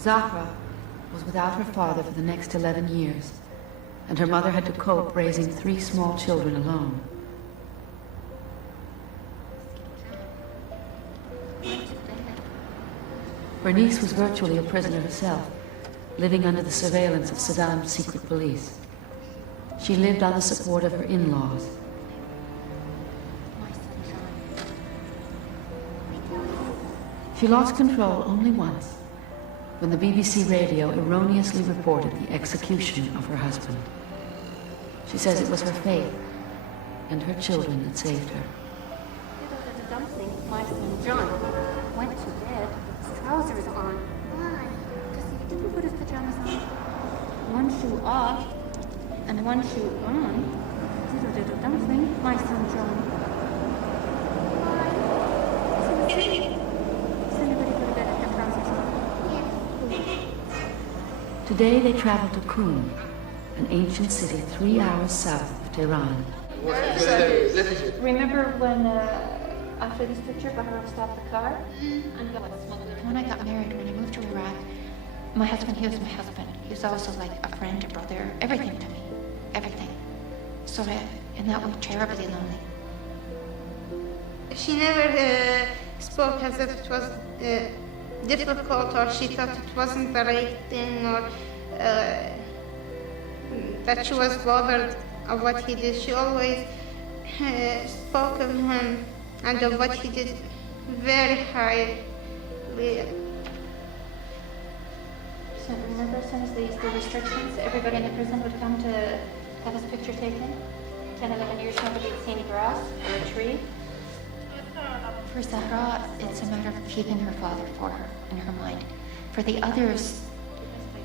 Zahra was without her father for the next 11 years, and her mother had to cope raising 3 small children alone. Bernice was virtually a prisoner herself, living under the surveillance of Saddam's secret police. She lived on the support of her in-laws. She lost control only once, when the BBC radio erroneously reported the execution of her husband. She says it was her faith and her children that saved her. The dumpling, my son John, went to bed with his trousers on. Why? Because he didn't put his pajamas on. One shoe off and one shoe on. The dumpling, my son John. Why? Is anybody go to bed with their trousers on? Yes. Today they travel to Qum, an ancient city 3 hours south of Tehran. Remember when, after this picture, Bahrain stopped the car? When I got married, when I moved to Iraq, my husband, he was my husband. He was also like a friend, a brother, everything to me. Everything. So in that way, terribly lonely. She never spoke as if it was difficult, or she thought it wasn't the right thing, or that she was bothered of what he did. She always spoke of him and of what he did very highly. So remember, as soon as they eased the restrictions, everybody in the prison would come to have his picture taken. 10, 11 years, nobody had seen grass or a tree. For Zahra, it's a matter of keeping her father for her in her mind. For the others,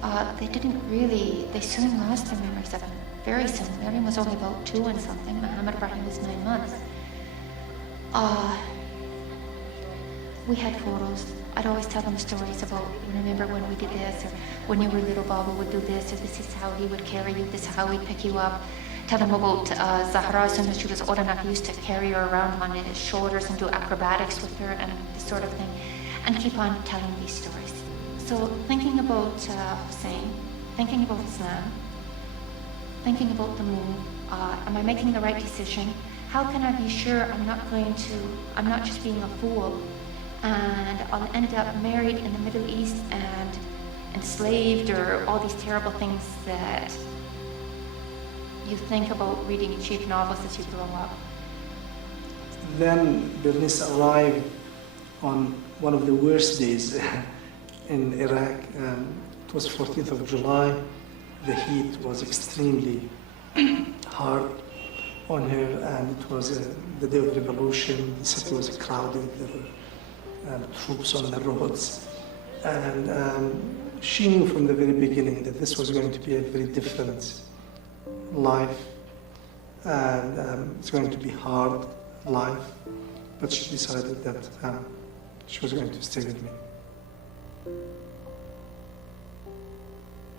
they soon lost their memories of him. Very soon. Miriam was only about 2 and something. Mohammed Ibrahim was 9 months. We had photos. I'd always tell them stories about, remember when we did this, or when you were little, Baba would do this, or this is how he would carry you, this is how he'd pick you up. Tell them about Zahra. As soon as she was old enough, he used to carry her around on his shoulders and do acrobatics with her and this sort of thing, and keep on telling these stories. So thinking about Hussein, thinking about Islam, thinking about the moon, am I making the right decision? How can I be sure I'm not just being a fool, and I'll end up married in the Middle East and enslaved, or all these terrible things that you think about reading cheap novels as you grow up. Then Bernice arrived on one of the worst days in Iraq. It was 14th of July. The heat was extremely hard on her, and it was the day of the revolution. The city was crowded. There were troops on the roads. And she knew from the very beginning that this was going to be a very different life, and it's going to be hard life, but she decided that she was going to stay with me.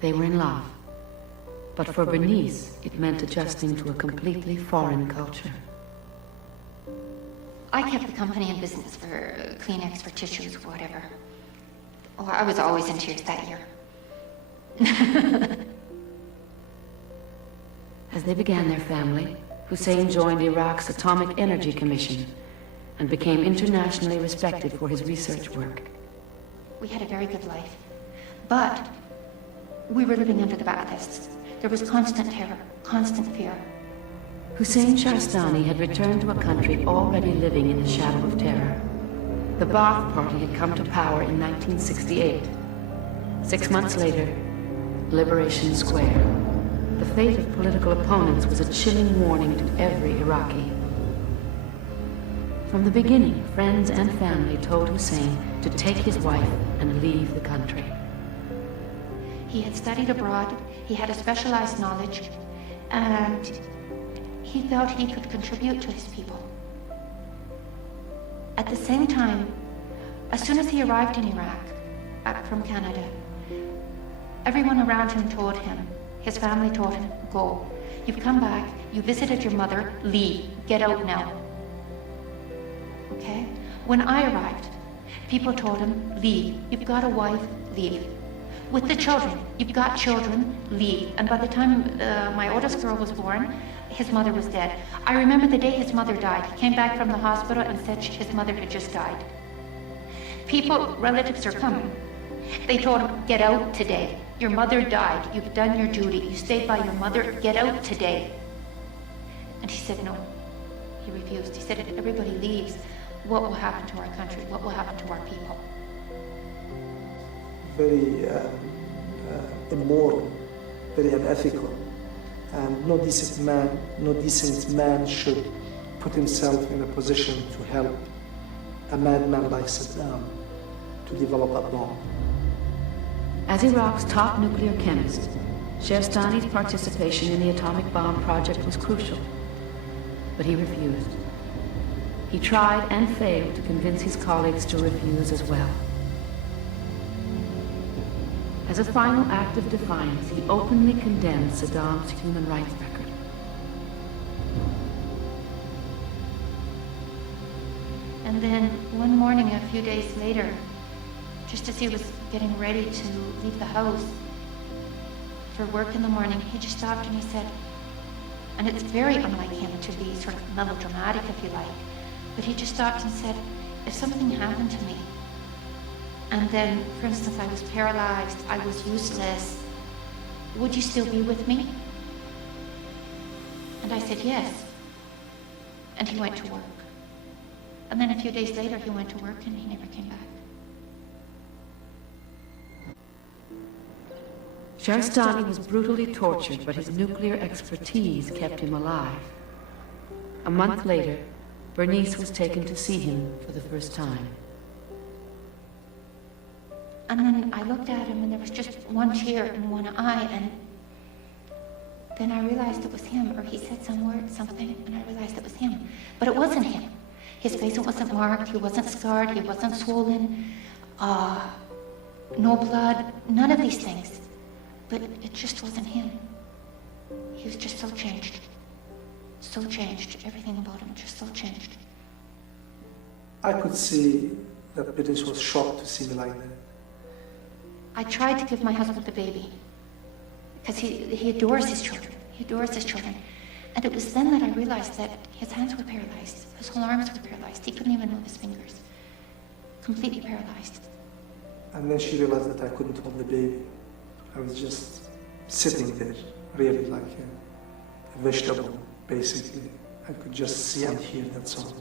They were in love, but for Benice, it meant adjusting to a completely foreign culture. I kept the company in business for Kleenex, for tissues, whatever. Oh, I was always in tears that year. As they began their family, Hussein joined Iraq's Atomic Energy Commission and became internationally respected for his research work. We had a very good life, but we were living under the Baathists. There was constant terror, constant fear. Hussein Shahrestani had returned to a country already living in the shadow of terror. The Ba'ath Party had come to power in 1968. 6 months later, Liberation Square. The fate of political opponents was a chilling warning to every Iraqi. From the beginning, friends and family told Hussein to take his wife and leave the country. He had studied abroad, he had a specialized knowledge, and he felt he could contribute to his people. At the same time, as soon as he arrived in Iraq, back from Canada, everyone around him told him, his family told him, go. You've come back, you visited your mother, leave, get out now. Okay? When I arrived, people told him, leave. You've got a wife, leave. with the children. You've got children, leave. And by the time my oldest girl was born, his mother was dead. I remember the day his mother died. He came back from the hospital and said his mother had just died. People, relatives are coming. They told him, get out today. Your mother died. You've done your duty. You stayed by your mother. Get out today. And he said no. He refused. He said, if everybody leaves, what will happen to our country? What will happen to our people? Very immoral, very unethical. And no decent man should put himself in a position to help a madman like Saddam to develop a bomb. As Iraq's top nuclear chemist, Shahrestani's participation in the atomic bomb project was crucial, but he refused. He tried and failed to convince his colleagues to refuse as well. As a final act of defiance, he openly condemned Saddam's human rights record. And then one morning, a few days later, just as he was getting ready to leave the house for work in the morning, he just stopped and he said, and it's very unlike him to be sort of melodramatic, if you like, but he just stopped and said, if something happened to me, and then, for instance, I was paralyzed, I was useless, would you still be with me? And I said, yes. And he went to work. And then a few days later, he went to work and he never came back. Shahrestani was brutally tortured, but his nuclear expertise kept him alive. A month later, Bernice was taken to see him for the first time. And then I looked at him and there was just one tear in one eye, and then I realized it was him, or he said some word, something, and I realized it was him. But it wasn't him. His face wasn't marked, he wasn't scarred, he wasn't swollen, no blood, none of these things. But it just wasn't him. He was just so changed. So changed. Everything about him just so changed. I could see that Benice was shocked to see me like that. I tried to give my husband the baby, because he adores his children. He adores his children. And it was then that I realized that his hands were paralyzed. His whole arms were paralyzed. He couldn't even move his fingers. Completely paralyzed. And then she realized that I couldn't hold the baby. I was just sitting there, really like a vegetable, basically. I could just see and hear, that's all.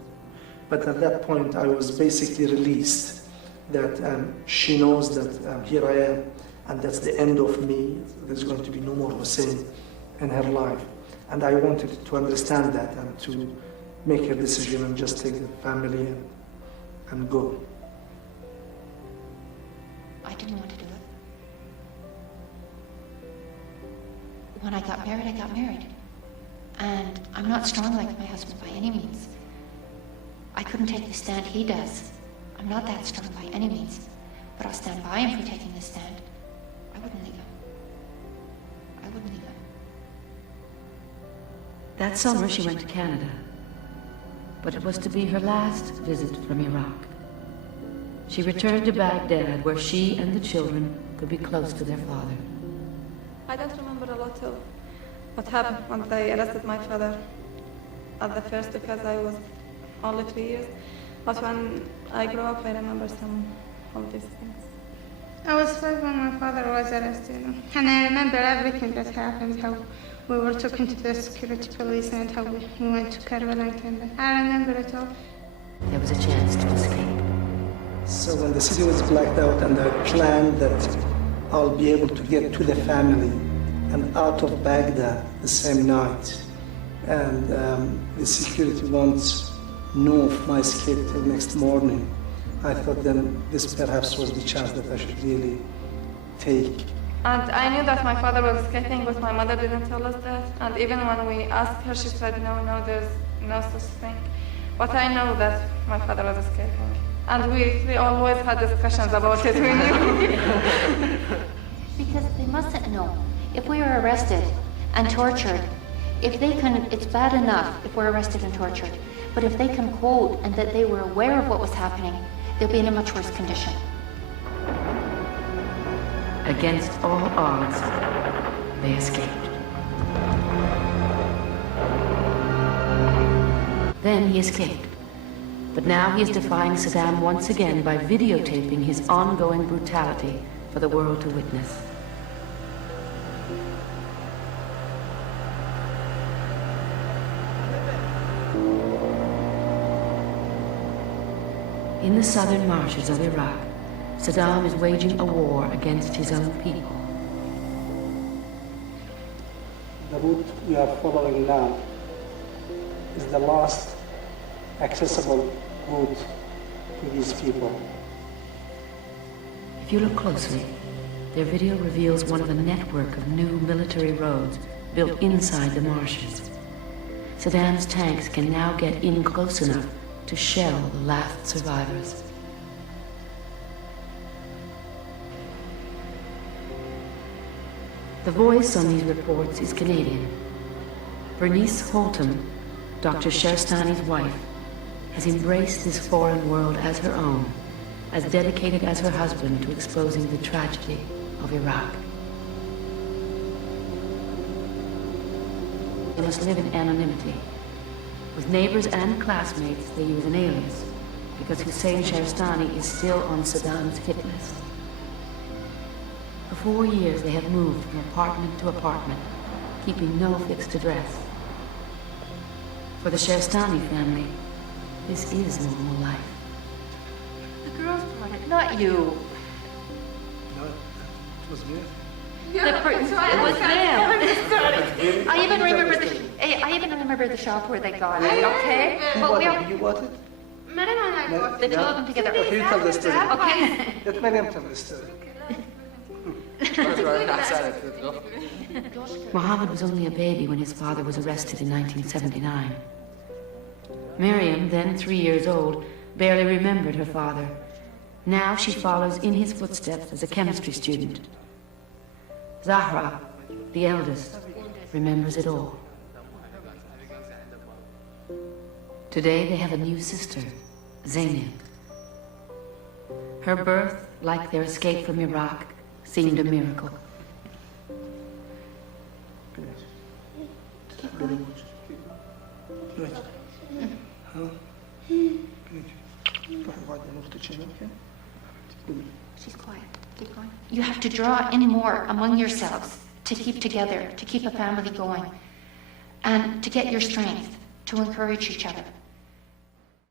But at that point, I was basically released. That she knows that here I am, and that's the end of me. There's going to be no more Hussein in her life. And I wanted to understand that and to make her decision and just take the family and go. I didn't want to do it. When I got married. And I'm not strong like my husband by any means. I couldn't take the stand he does. I'm not that strong by any means, but I'll stand by him for taking this stand. I wouldn't leave him. I wouldn't leave him. That summer she went to Canada, but it was to be her last visit from Iraq. She returned to Baghdad, where she and the children could be close to their father. I don't remember a lot of what happened when they arrested my father at the first, because I was only 3 years. But when I grew up, I remember some of these things. I was 5 when my father was arrested, and I remember everything that happened, how we were talking to the security police and how we went to Carolina. I remember it all. There was a chance to escape. So when the city was blacked out and I planned that I'll be able to get to the family and out of Baghdad the same night, and the security won't know of my escape till next morning, I thought then this perhaps was the chance that I should really take. And I knew that my father was escaping, but my mother didn't tell us that. And even when we asked her, she said, no, there's no such thing. But I know that my father was escaping. And we always had discussions about it, we knew. Because they mustn't know. If we are arrested and tortured, it's bad enough if we're arrested and tortured. But if they can quote and that they were aware of what was happening, they'll be in a much worse condition. against all odds, they escaped. Then he escaped. But now he is defying Saddam once again by videotaping his ongoing brutality for the world to witness. In the southern marshes of Iraq, Saddam is waging a war against his own people. The route we are following now is the last accessible route to these people. If you look closely, their video reveals one of a network of new military roads built inside the marshes. Saddam's tanks can now get in close enough to shell the last survivors. The voice on these reports is Canadian. Bernice Holtam, Dr. Shahrestani's wife, has embraced this foreign world as her own, as dedicated as her husband to exposing the tragedy of Iraq. They must live in anonymity. With neighbors and classmates, they use an alias, because Hussein Shahrestani is still on Saddam's hit list. For 4 years, they have moved from apartment to apartment, keeping no fixed address. For the Shahrestani family, this is normal life. The girls brought it, not you. No, it was me. It was them. I even remember the shop where they got it. Okay. Well, You bought it? the two of them together. Okay, you tell the story. Okay. Let Mariam tell the story. Mohammed was only a baby when his father was arrested in 1979. Miriam, then 3 years old, barely remembered her father. Now she follows in his footsteps as a chemistry student. Zahra, the eldest, remembers it all. Today they have a new sister, Zainab. Her birth, like their escape from Iraq, seemed a miracle. She's quiet. Keep going. You have to draw any more among yourselves to keep together, to keep a family going, and to get your strength, to encourage each other.